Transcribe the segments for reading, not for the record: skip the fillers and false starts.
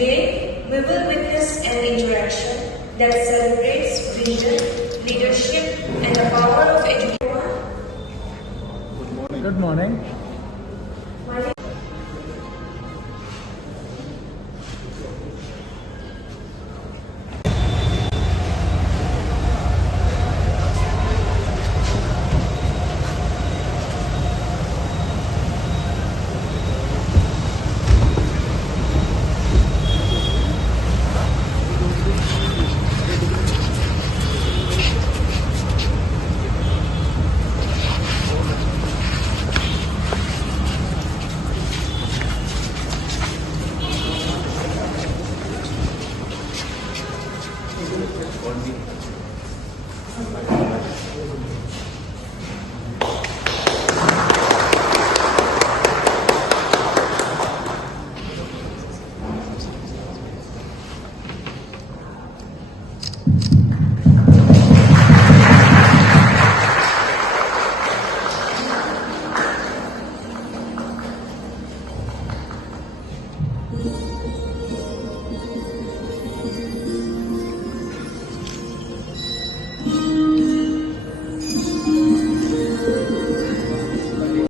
Today, we will witness an interaction that celebrates vision, leadership, and the power of education. Good morning.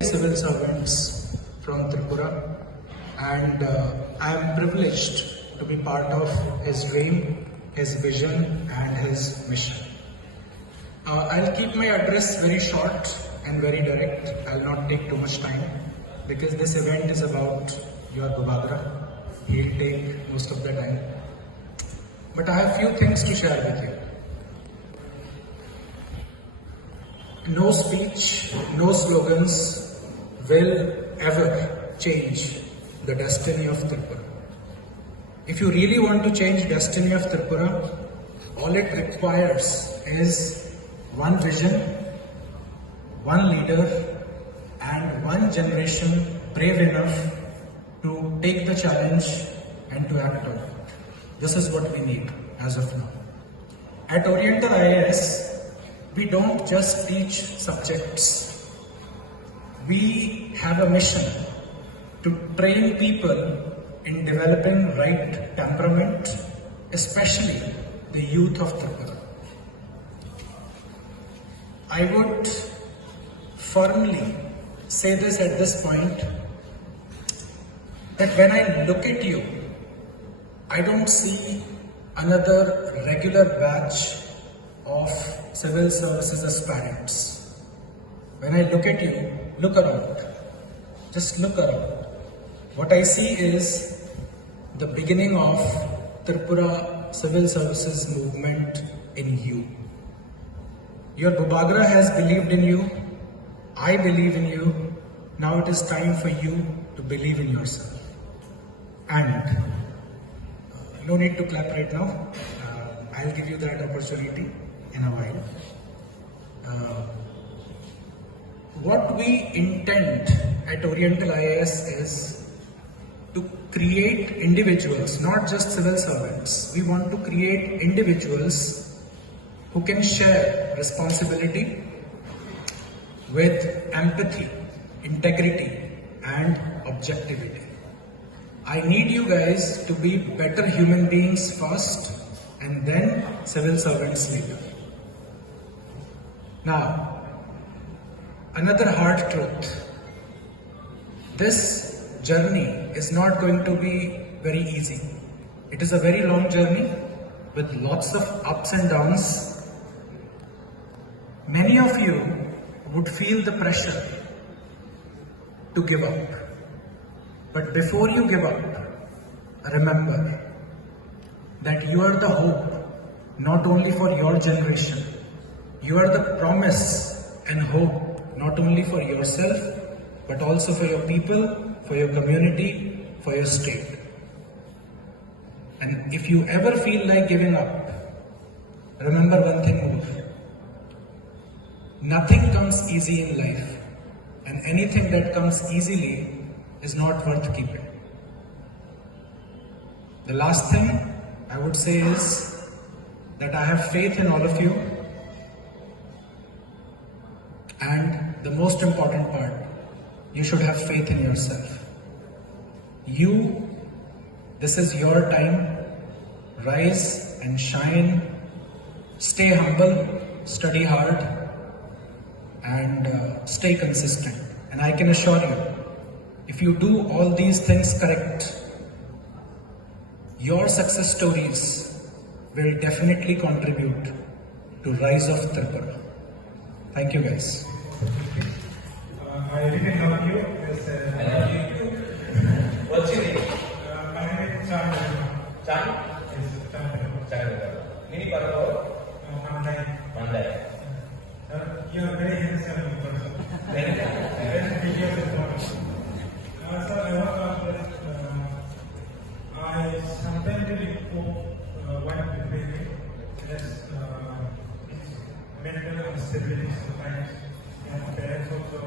Civil servants from Tripura, and I am privileged to be part of his dream, his vision, and his mission. I'll keep my address very short and very direct. I'll not take too much time because this event is about your Babadra. He'll take most of the time. But I have few things to share with you. No speech, no slogans will ever change the destiny of Tripura. If you really want to change destiny of Tripura, all it requires is one vision, one leader, and one generation brave enough to take the challenge and to act on it. This is what we need as of now. At Oriental IAS, we don't just teach subjects. We have a mission to train people in developing right temperament, especially the youth of Tripura. I would firmly say this at this point, that when I look at you, I don't see another regular batch of civil services aspirants. When I look at you, look around. Just look around. What I see is the beginning of Tripura civil services movement in you. Your Babadra has believed in you. I believe in you. Now it is time for you to believe in yourself. And no need to clap right now. I'll give you that opportunity in a while. What we intend at Oriental IAS is to create individuals, not just civil servants. We want to create individuals who can share responsibility with empathy, integrity, and objectivity. I need you guys to be better human beings first and then civil servants later. Now, another hard truth. This journey is not going to be very easy. It is a very long journey with lots of ups and downs. Many of you would feel the pressure to give up. But before you give up, remember that you are the hope not only for your generation. You are the promise and hope not only for yourself, but also for your people, for your community, for your state. And if you ever feel like giving up, remember one thing more. Nothing comes easy in life, and anything that comes easily is not worth keeping. The last thing I would say is that I have faith in all of you, and the most important part, you should have faith in yourself. You This is your time. Rise and shine. Stay humble, study hard, and stay consistent. And I can assure you, if you do all these things correct, your success stories will definitely contribute to rise of Tripura. Thank you guys. I really love you. Yes, I love you too. What's your name? my name is Chan. Chan? Yes, Chan. Chan. Nini Parvo? Mandai. Mandai. You are very handsome person. Thank you. Very beautiful. So I sometimes really hope one baby has mental instability sometimes. And parents also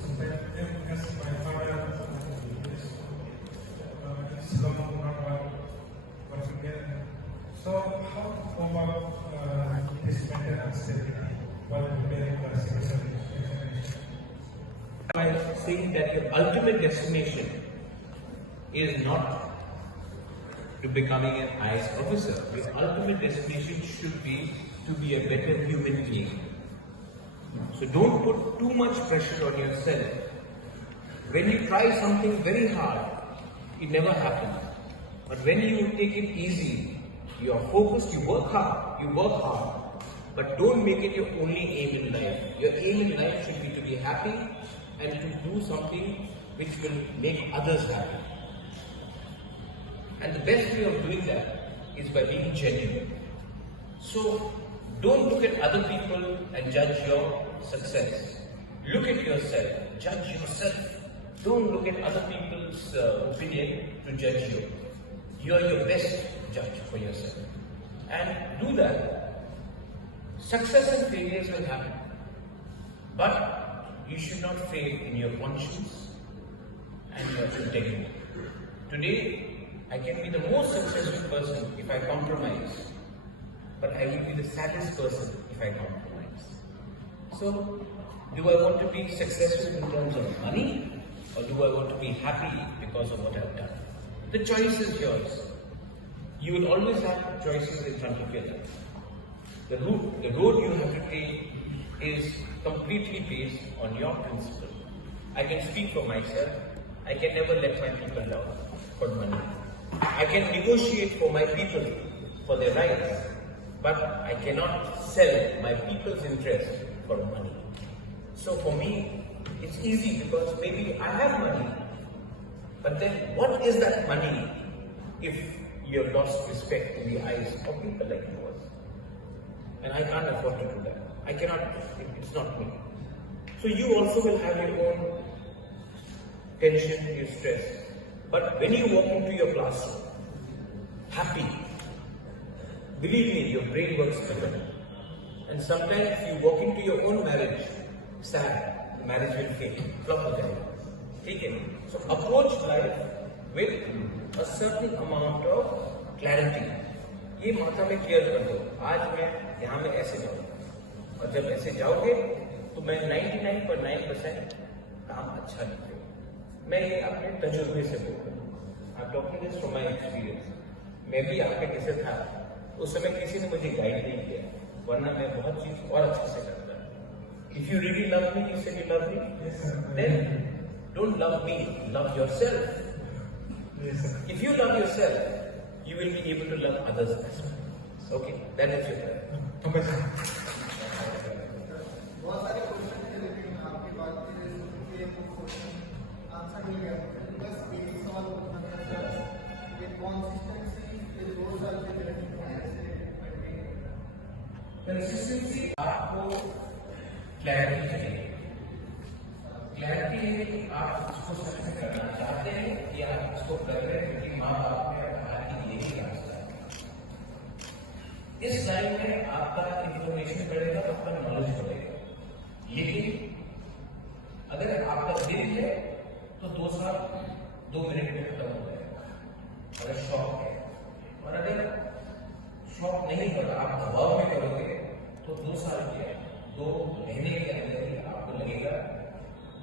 sometimes, as my father is long not well together. So how to come about this mental instability while preparing for civil service examination? By saying that your ultimate destination is not to becoming an IAS officer. Your ultimate destination should be to be a better human being. So don't put too much pressure on yourself. When you try something very hard, it never happens. But when you take it easy, you are focused, you work hard, but don't make it your only aim in life. Your aim in life should be to be happy and to do something which will make others happy. And the best way of doing that is by being genuine. So don't look at other people and judge your success. Look at yourself, judge yourself. Don't look at other people's opinion to judge you. You are your best judge for yourself. And do that. Success and failures will happen. But you should not fail in your conscience and your integrity. Today, I can be the most successful person if I compromise, but I will be the saddest person if I compromise. So, do I want to be successful in terms of money, or do I want to be happy because of what I've done? The choice is yours. You will always have choices in front of your life. The road you have to take is completely based on your principle. I can speak for myself. I can never let my people down for money. I can negotiate for my people for their rights, but I cannot sell my people's interest for money. So for me, it's easy because maybe I have money, but then what is that money if you have lost respect in the eyes of people like yours? And I can't afford to do that. I cannot, it's not me. So you also will have your own tension, your stress. But when you walk into your classroom, happy, believe me, your brain works better. And sometimes you walk into your own marriage, sad, the marriage will fail, flop हो जाएगा. ठीक है? So approach life with a certain amount of clarity. ये माथा में clear कर दो. आज मैं यहाँ में ऐसे जाऊँगा. और जब ऐसे जाओगे, तो मैं 99.9% काम अच्छा निकलेगा. मैं ये अपने तजुर्बे से बोल रहा हूँ. I'm talking this from my experience. मैं भी आपके जैसे था. उस समय किसी ने मुझे गाइड नहीं किया, वरना मैं बहुत चीज और अच्छे से करता. If you really love me, you say you love me. Yes, sir. Then don't love me, love yourself. Yes, sir. If you love yourself, you will be able to love others as well. Okay, that is your prayer. Okay, sir. बहुत सारे question थे लेकिन आपकी बात के question answer मिल गया. बस एक ही सवाल पूछना था सर, ये कंसिस्टेंसी ये 2 साल के जर्नी में कैसे कंसिस्टेंसी आपको क्लैरिटी चाहिए. क्लैरिटी है कि आप इसको सच में करना चाहते हैं या आप इसको कर रहे हैं क्योंकि माँ बाप ने कहा कि यही रास्ता है. इस टाइम में आपका इंफॉर्मेशन बढ़ेगा, आपका नॉलेज बढ़ेगा. लेकिन अगर आपका दिल है तो 2 साल 2 मिनट में खत्म हो जाएगा. अगर शौक है, और अगर शौक नहीं पड़ा, आप दबाव में करोगे तो 2 साल के 2 महीने के अंदर ही आपको लगेगा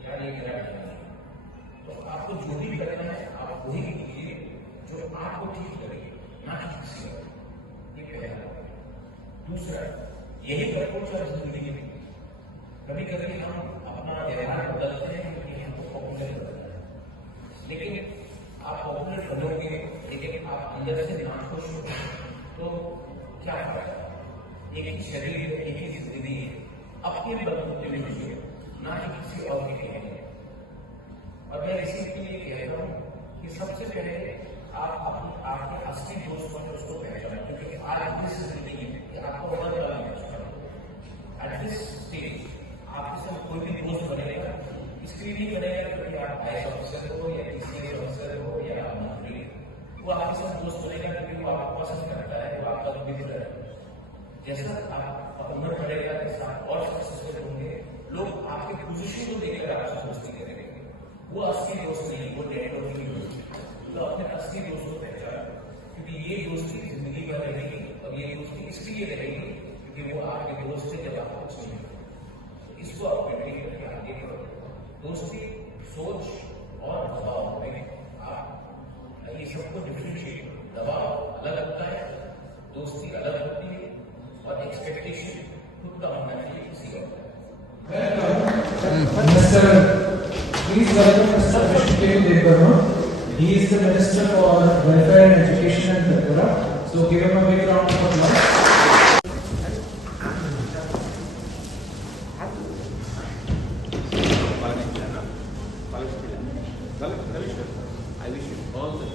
यार ये मेरा नहीं. तो आपको जो भी करना है आप वही कीजिए. दूसरा, यही अप्रोच है जिंदगी में। कभी कभी हम अपना व्यवहार बदलते हैं क्योंकि हमको पॉपुलर बनना है, लेकिन आप पॉपुलर बनोगे लेकिन आप अंदर से ना खुश हो तो क्या फायदा? एक ही शरीर है, एक ही जिंदगी है, अपने बदलते में खुशिए, ना कि किसी और के कहने। और मैं इसी के लिए कहता हूँ कि सबसे पहले आप आपके असली दोस्त को उसको पहचानें, क्योंकि आज इस जिंदगी में कि आपको होने वाला है एट दिस स्टेज आपके साथ कोई भी दोस्त बनेगा, इसलिए नहीं बनेगा क्योंकि आप आईएएस ऑफिसर हो या सीनियर ऑफिसर हो या मंत्री, वो आपके साथ दोस्त बनेगा क्योंकि वो आपको पसंद करता है, वो आपका मित्र है। जैसा आप उम्र बढ़ेगा जैसा और सक्सेसफुल होंगे, लोग आपके पोजीशन को देखकर आपसे दोस्ती करेंगे। वो असली दोस्त नहीं, वो नेटवर्किंग दोस्त। तो अपने असली दोस्त को पहचान, क्योंकि ये दोस्ती जिंदगी भर रहेगी और ये दोस्ती इसलिए रहेगी क्योंकि वो आपके दोस्त है जब आप कुछ नहीं हो। इसको आप मेंटेन करके आगे बढ़ो। दोस्ती सोच और दबाव में आप ये सबको डिफरेंशिएट, दबाव अलग होता है, दोस्ती अलग होती है और एक्सपेक्टेशन खुद का होना चाहिए किसी और का। Please welcome Mr. Vishnudev Devvarma. He is the Minister for Welfare and Education in Tripura. So give him a big round of applause. I wish you all the best.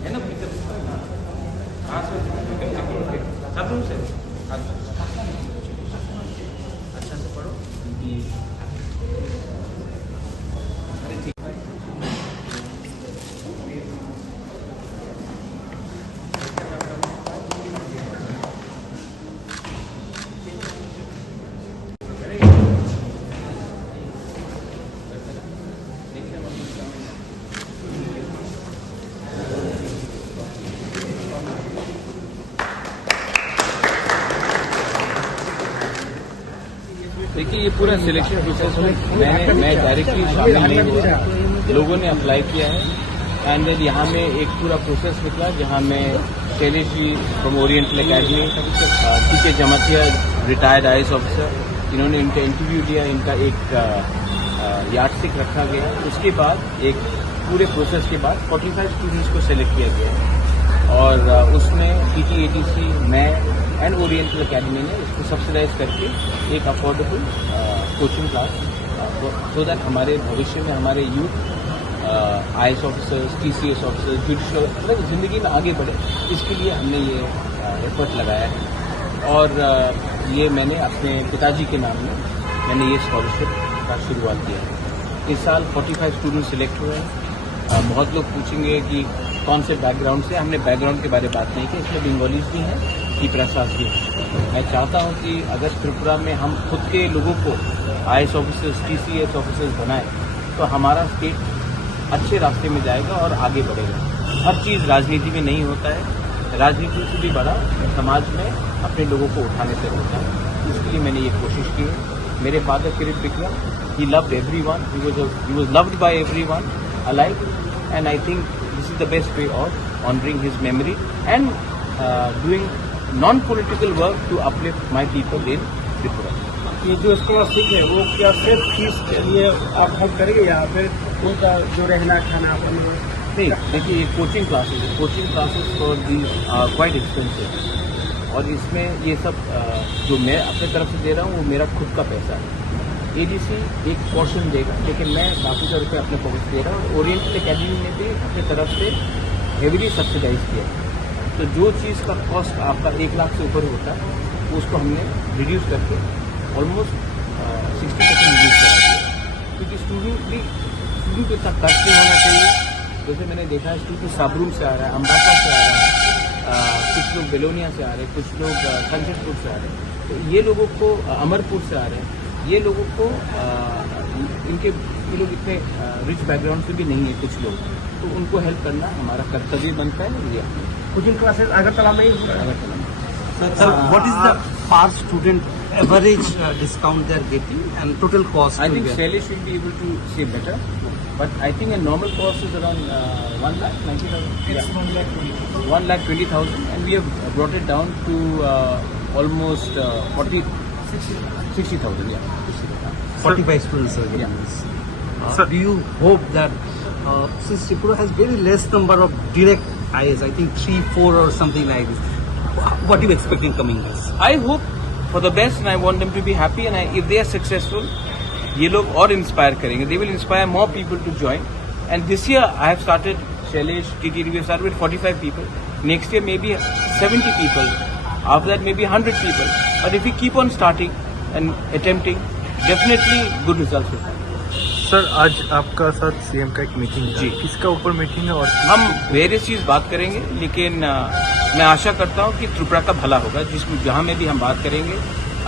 है ना पिक्चर सब रूम से अच्छा से पढ़ो। अरे ठीक है। देखिए, ये पूरा सिलेक्शन प्रोसेस में मैं डायरेक्टली शामिल नहीं हुआ, लोगों ने अप्लाई किया है एंड देन यहाँ में एक पूरा प्रोसेस निकला जहाँ में Shailesh ji from oriental academy, CK Jamatia retired IAS officer, इन्होंने इनका इंटरव्यू दिया, इनका एक यार्डस्टिक रखा गया। उसके बाद एक पूरे प्रोसेस के बाद 45 स्टूडेंट्स को सिलेक्ट किया गया और उसमें TTATC, मैं एंड ओरिएंटल एकेडमी ने इसको सब्सिडाइज करके एक affordable coaching class so that हमारे भविष्य में हमारे youth IAS officers, TCS officers, judicial मतलब जिंदगी में आगे बढ़े, इसके लिए हमने ये एफर्ट लगाया है। और ये मैंने अपने पिताजी के नाम में मैंने ये स्कॉलरशिप का शुरुआत किया है। इस साल 45 स्टूडेंट सिलेक्ट हुए हैं। बहुत लोग पूछेंगे कि कौन से बैकग्राउंड से, हमने बैकग्राउंड के बारे में बात नहीं की, इसमें बंगालीज भी हैं, प्रसाद भी। मैं चाहता हूं कि अगर त्रिपुरा में हम खुद के लोगों को IAS ऑफिसर्स, TCS ऑफिसर्स बनाएं तो हमारा स्टेट अच्छे रास्ते में जाएगा और आगे बढ़ेगा। हर चीज़ राजनीति में नहीं होता है, राजनीति से भी बड़ा समाज में अपने लोगों को उठाने से होता है। इसके लिए मैंने ये कोशिश की है। मेरे father Kirit Vikram, he loved everyone, he was loved by everyone alike, and I think this is the best way of honouring his memory and doing non-political work to uplift my people in Tripura. ये जो scholarship है वो क्या सिर्फ fees के लिए आप help करेंगे या फिर उनका जो रहना खाना नहीं, देखिए ये coaching classes for these are quite expensive और इसमें ये सब जो मैं अपने तरफ से दे रहा हूँ वो मेरा खुद का पैसा है। ADC एक पोर्शन देगा लेकिन मैं बाकी का रुपये अपने पॉकेट से दे रहा हूँ। ओरिएंटल एकेडमी ने भी अपनी तरफ से हेवीली सब्सिडाइज किया है। तो जो चीज़ का कॉस्ट आपका 1 लाख से ऊपर होता है उसको हमने रिड्यूस करके ऑलमोस्ट 60% रिड्यूस करा दिया, क्योंकि स्टूडेंट के साथ कष्ट नहीं होना चाहिए। जैसे मैंने देखा है स्टूडेंट साबरूम से आ रहा है, अम्बासा से आ रहा है, कुछ लोग बेलोनिया से आ रहे हैं, कुछ लोग संजयपुर से आ रहे हैं, तो ये लोगों को अमरपुर से आ रहे हैं, ये लोगों को ये लोग इतने रिच बैकग्राउंड से भी नहीं है कुछ लोग, तो उनको हेल्प करना हमारा कर्तव्य बनता है। कोचिंग क्लासेस अगरतला में ही अगरतला में Sir, what is the per student average discount they are getting and total cost? I think Shailesh will be able to say better, but I think a normal cost is around 1,90,000. It's 1,20,000. 1,20,000, and we have brought it down to almost 60,000. Yeah. 45 students are getting Yeah. this. Do you hope that since Tripura has very less number of direct IAS, I think 3, 4 or something like this, what are you expecting coming years? I hope for the best, and I want them to be happy. And if they are successful, ये लोग और inspire करेंगे. They will inspire more people to join. And this year I have started Shailesh, TTD. We have started with 45 people. Next year maybe 70 people. After that maybe 100 people. But if we keep on starting and attempting, definitely good results will come. Sir आज आपका साथ CM का एक meeting जी। किसका ऊपर meeting है और हम वेरियस चीज बात करेंगे, लेकिन मैं आशा करता हूं कि त्रिपुरा का भला होगा, जिसमें जहां में भी हम बात करेंगे।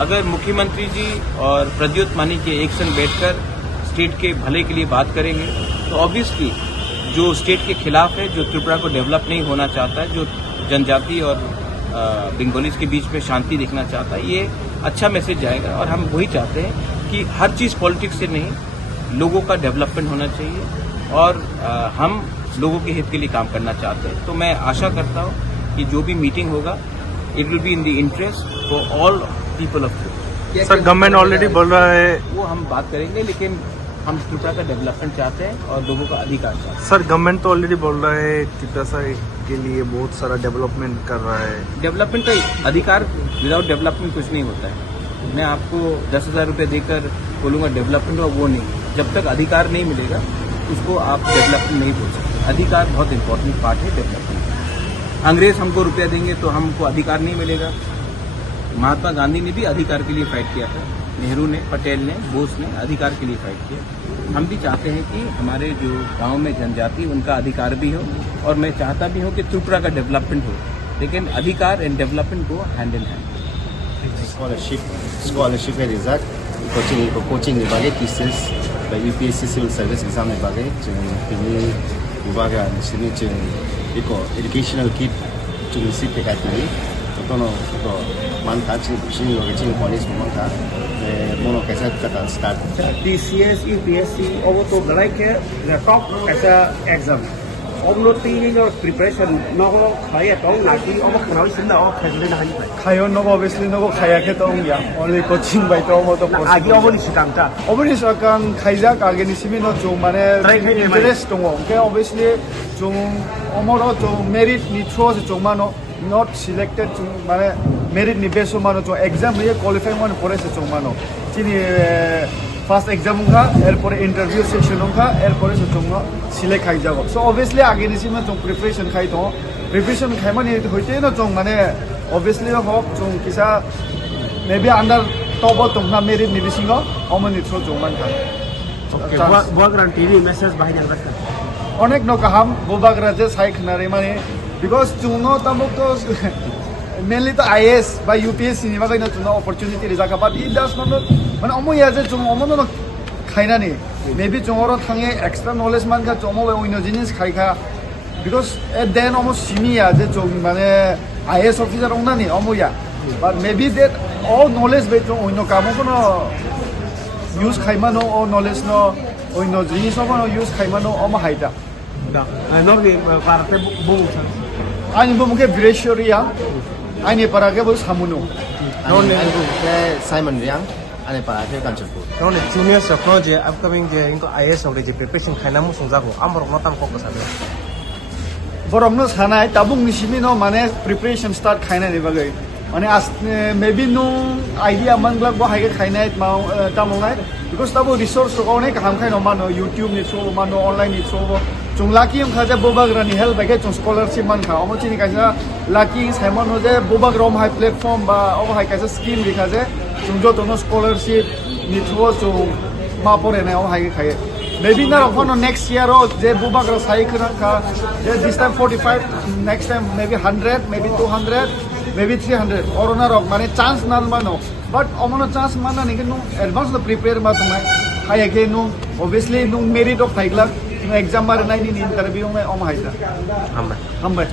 अगर मुख्यमंत्री जी और प्रद्युत मानी के एक संग बैठकर स्टेट के भले के लिए बात करेंगे, तो ऑब्वियसली जो स्टेट के खिलाफ है, जो त्रिपुरा को डेवलप नहीं होना चाहता है, जो जनजाति और बंगालीज के बीच में शांति देखना चाहता है, ये अच्छा मैसेज जाएगा। और हम वही चाहते हैं कि हर चीज पॉलिटिक्स से नहीं, लोगों का डेवलपमेंट होना चाहिए, और हम लोगों के हित के लिए काम करना चाहते हैं। तो मैं आशा करता हूं कि जो भी मीटिंग होगा, it will be in the interest for all people of Tripura. Sir government already बोल रहा है, वो हम बात करेंगे, लेकिन हम त्रिपुरा का डेवलपमेंट चाहते हैं और लोगों का अधिकार चाहते हैं। सर गवर्नमेंट तो ऑलरेडी बोल रहा है त्रिपुरा के लिए बहुत सारा डेवलपमेंट कर रहा है। डेवलपमेंट का अधिकार, विदाउट डेवलपमेंट कुछ नहीं होता है। मैं आपको 10,000 रुपये देकर बोलूंगा डेवलपमेंट हो, वो नहीं। जब तक अधिकार नहीं मिलेगा, उसको आप डेवलपमेंट नहीं बोल सकते। अधिकार बहुत इंपॉर्टेंट पार्ट है डेवलपमेंट। अंग्रेज हमको रुपया देंगे तो हमको अधिकार नहीं मिलेगा। महात्मा गांधी ने भी अधिकार के लिए फाइट किया था, नेहरू ने, पटेल ने, बोस ने अधिकार के लिए फाइट किया। हम भी चाहते हैं कि हमारे जो गांव में जनजाति, उनका अधिकार भी हो, और मैं चाहता भी हूं कि त्रिपुरा का डेवलपमेंट हो, लेकिन अधिकार and development go hand in hand. scholarship result coaching sebagai teachers by UPSC civil service exam sebagai ini vibaga sini educational kit misi pekat ini tono mantap sini logi college mantap mono kaisa kata start TCS UPSC और वो तो लड़ाई के top ऐसा exam अब no तीन और preparation नगो खाया तो नाकी अब खनाव सिंदा और खेलने ना हानि खायो नगो obviously नगो खाया के तो या only coaching by तो मो तो आगे अबोली सिकांता obviously सकान खाइजा आगे निसिमी नो जो माने interest दङ के obviously जो अमरो जो merit नि थ्रो जो मानो not selected जो माने merit नि बेसो मानो जो exam लिए qualify मानो परे से जो मानो चिनि ফার্স্ট এক্সাম উঠা এরপরে ইন্টারভিউ সেকশন উঠা এরপরে সচং সিলেক্ট খাই যাব সো অবভিয়াসলি আগে নিছিমা চং প্রিপারেশন খাই তো প্রিপারেশন খাই মানে হইতে না চং মানে অবভিয়াসলি হক চং কিসা মেবি আন্ডার টপ চং না মেরিট নিবিসিং অমনি থ্রো চং মান খা ओके बग्रान टीवी मेसेज बाहाय जागोन অনেক ন কাহাম ববাগরা যে সাই খনারে মানে বিকজ চং ন তামক তো mainly to IAS by UPSC ni magai na tuna opportunity rizaka but it does not মানে অমো ইয়া যে চং অমো ন খাইনা নি মেবি চংoro থাঙে এক্সট্রা নলেজ মান কা চমো ওইনো জিনিস খাইখা বিকজ দেন অমো সিমিয়া যে চং মানে IAS অফিসার ওনা নি অমো ইয়া but maybe that all knowledge be চং ওইনো কামো কোনো ইউজ খাইমা ন all knowledge no ওইনো জিনিস অমো ইউজ খাইমা ন অমো হাইটা नॉर्मली भारत बुंग ani bo muke Vireshoria ani parage bo samuno Simon Riang ane para ke Kanchanpur नोने जूनियर सप्रो जे अपकमिंग जे इनको आईएएस और जे प्रिपरेशन खाना मु संजागो आमर नताम को सानो boromno sanai tabung nisimi no mane preparation start khaina ni bagai mane as maybe no idea manglak bo haige khaina ma tamongai because tabo resource ko ne kam khai no mano YouTube ni so mano online ni so chung lucky am khaja bobagra ni help bage chung scholarship man kha omo chini kaisa lucky simon ho je bobagrom high platform ba obo high kaisa scheme likha je chung jo tono scholarship ni thro chung ma pore na o haige khai maybe na rono next year o je bobagra sai khana kha je this time 45 next time maybe 100 maybe 200 maybe 300 or na rok mane chance nal mano but omono chance mana ni no advance the prepare ma tumai hai again no obviously no merit of 5 lakh exam mar nai ni interview mein om haida hamba